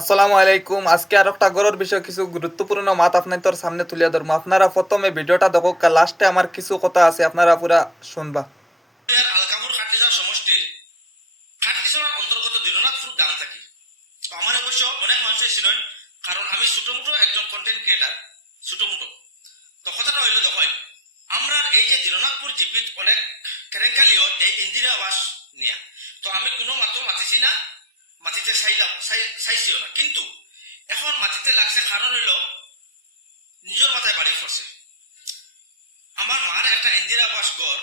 আসসালামু আলাইকুম। আজকে আর একটা গরর বিষয় কিছু গুরুত্বপূর্ণ মাত আপনাদের সামনে তুলিয়া ধরবো। আপনারা প্রথমে ভিডিওটা দেখো, লাস্টে আমার কিছু কথা আছে, আপনারা পুরা শুনবা। আলকাপুর খাটলিছাড়া সমষ্টির খাটলিছাড়ার অন্তর্গত দিলনাথপুর গ্রাম থাকি। তো আমার অবশ্য অনেক মানুষ ছিলেন, কারণ আমি ছোটমোটো একজন কন্টেন্ট ক্রিয়েটার। ছোটমোটো তো কথাটা হইল দেখো, আমরা এই যে দিলনাথপুর জিপিত অনেক কেরেঙ্কালিও এই ইন্দিরা আবাস নিয়া, তো আমি কোনো মাত্র মাতিছি না, মাটিতে চাইছিও না, কিন্তু এখন মাটিতে লাগছে কারণ হইল নিজের মাথায় বাড়ি পড়ছে। আমার মার একটা ইন্দিরা আবাস গড়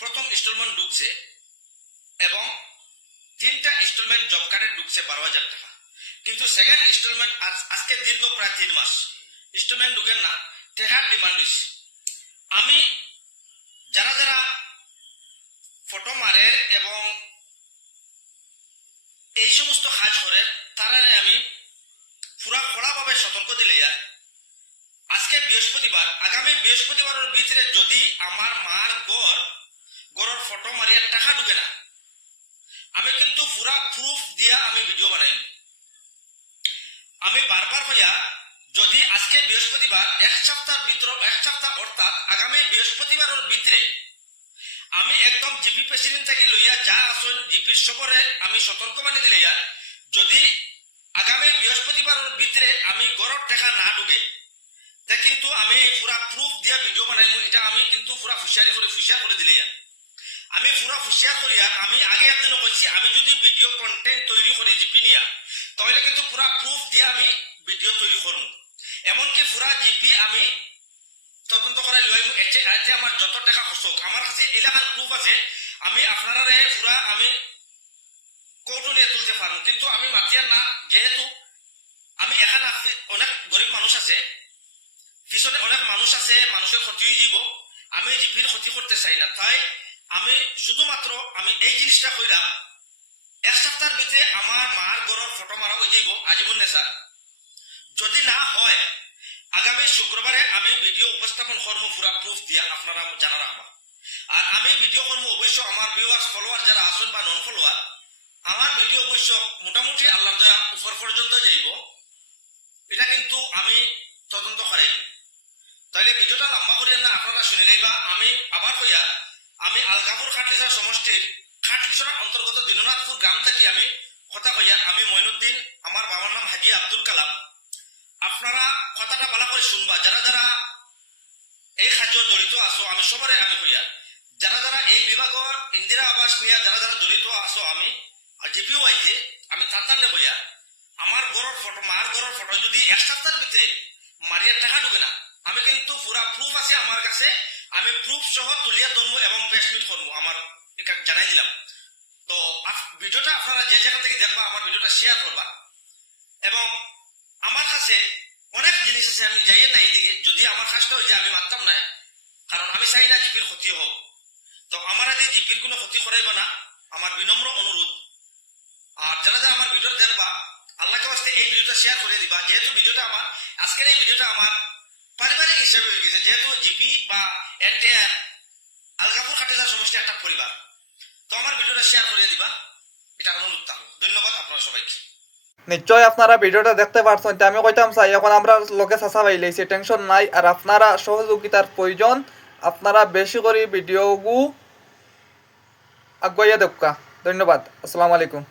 প্রথম ইনস্টলমেন্ট ঢুকছে এবং 3টা ইনস্টলমেন্ট জব কার্ডে ঢুকছে 12,000 টাকা, কিন্তু সেকেন্ড ইনস্টলমেন্ট আজকে দীর্ঘ প্রায় 3 মাস ইনস্টলমেন্ট ঢুকেন না, টাকার ডিমান্ড হয়েছে। আমি যারা যারা ফটো মারে এবং এই সমস্ত কাজ করে তারা আমি পুরা কড়াভাবে সতর্ক দিলে যায়। আজকে বৃহস্পতিবার, আগামী বৃহস্পতিবারের ভিতরে যদি আমার মার গড়ের ফটো মারিয়া টাকা ঢুকে না, আমি কিন্তু পুরা প্রুফ দিয়া আমি ভিডিও বানাই। আমি বারবার হইয়া যদি আজকে বৃহস্পতিবার এক সপ্তাহ অর্থাৎ আগামী বৃহস্পতিবারের ভিতরে আমি একদম জিপি প্রেসিডেন্ট থেকে লইয়া যা আসল জিপির সবরে আমি সতর্ক বানিয়ে দিলে যদি আগামী বৃহস্পতিবারের ভিতরে আমি গড়ের টাকা না ঢুকে, তা কিন্তু আমি পুরা প্রুফ দিয়া ভিডিও বানাইব। এটা আমি কিন্তু পুরা ফুসিয়ার করে দিলে আমি পুরা হুঁশিয়ার করিয়া আমি আগে একদিনও কইছি, আমি যদি ভিডিও কন্টেন্ট তৈরি করি জিপি নিয়া, তাহলে কিন্তু পুরা প্রুফ দিয়ে আমি ভিডিও তৈরি করবো। এমনকি পুরা জিপি আমি তদন্ত করে লইব। এতে আমার যত টাকা খরচ হোক, আমার কাছে এলাকার প্রুফ আছে, আমি আপনারা পুরা আমি কোর্টও নিয়ে তুলতে পারবো। কিন্তু আমি মাতিয়ার না, যেহেতু আমি এখানে অনেক গরিব মানুষ আছে, পিছনে অনেক মানুষ আছে, মানুষের ক্ষতি হয়ে যাব, আমি জিপির ক্ষতি করতে চাই না। তাই আমি শুধুমাত্র আমি এই জিনিসটা কইলাম, এক সপ্তাহের ভিতরে আমার মার গড়ের ফটো মারা হয়ে যাইব আজীবন নেশা। যদি না হয় আগামী শুক্রবারে আমি ভিডিও উপস্থাপন করবো পুরা প্রুফ দিয়া, আপনারা জানা রাখবা। আর আমি ভিডিও করবো অবশ্য আমার ভিউয়ার্স ফলোয়ার যারা আসুন বা নন ফলোয়ার, আমার ভিডিও অবশ্য মোটামুটি আল্লাহ দয়া উপর পর্যন্ত যাইব, এটা কিন্তু আমি তদন্ত করাইব। তাইলে ভিডিওটা লম্বা করিয়া না, আপনারা শুনে নেবা। আমি আবার কইয়া আমি আলকাপুর খাটলিছাড়া সমষ্টির খাটলিছাড়ার অন্তর্গত দিলনাথপুর গ্রাম থেকে আমি কথা কইয়া, আমি মইনুদ্দিন, আমার বাবার নাম হাজি আব্দুল কালাম। আপনারা কথাটা ভালো করে শুনবা। যারা যারা এই কার্য জড়িত আছো, আমি সবারে আমি কইয়া, যারা যারা এই বিভাগের ইন্দিরা আবাস নিয়ে যারা যারা জড়িত আছো, আমি জিপিও আইছে, আমি তান্তান্ডে কইয়া আমার গড়ের ফটো, মার গড়ের ফটো যদি এক সপ্তাহের ভিতরে মারিয়ার টাকা ঢুকে না, আমি কিন্তু পুরা প্রুফ আছে আমার কাছে, আমি প্রুফ সহ তুলিয়া ধরবো এবং প্রেসমিট করবো, আমার এটা জানাই দিলাম। তো ভিডিওটা আপনারা যে যেখান থেকে দেখবা আমার ভিডিওটা শেয়ার করবা। এবং আমার কাছে অনেক জিনিস আছে, আমি যাই না এইদিকে, যদি আমার কাজটা হয়ে যায় আমি মারতাম না, কারণ আমি চাই না জিপির ক্ষতি হোক। তো আমার আগে জিপির কোনো ক্ষতি করাইব না, আমার বিনম্র অনুরোধ। আর যারা যারা আমার ভিডিও দেখবা, আল্লাহকে বাস্তে এই ভিডিওটা শেয়ার করে দিবা। যেহেতু ভিডিওটা আমার আজকের এই ভিডিওটা আমার পারিবারিক হিসেবে হয়ে গেছে, যেহেতু জিপি বা এনটিআর আলকাপুর খাটলিছাড়া সমষ্টি একটা পরিবার, তো আমার ভিডিওটা শেয়ার করে দিবা, এটা অনুরোধ থাকলো। ধন্যবাদ আপনারা সবাইকে। নিশ্চয় আপনারা ভিডিওটা দেখতে পারছেন। আমি কইতাম চাই, এখন আমরা লোকে চাষা পাইলেছি, টেনশন নাই। আর আপনারা সহযোগিতার প্রয়োজন, আপনারা বেশি করে ভিডিওগু আগুয়াইয়া দেখা। ধন্যবাদ। আসসালামু আলাইকুম।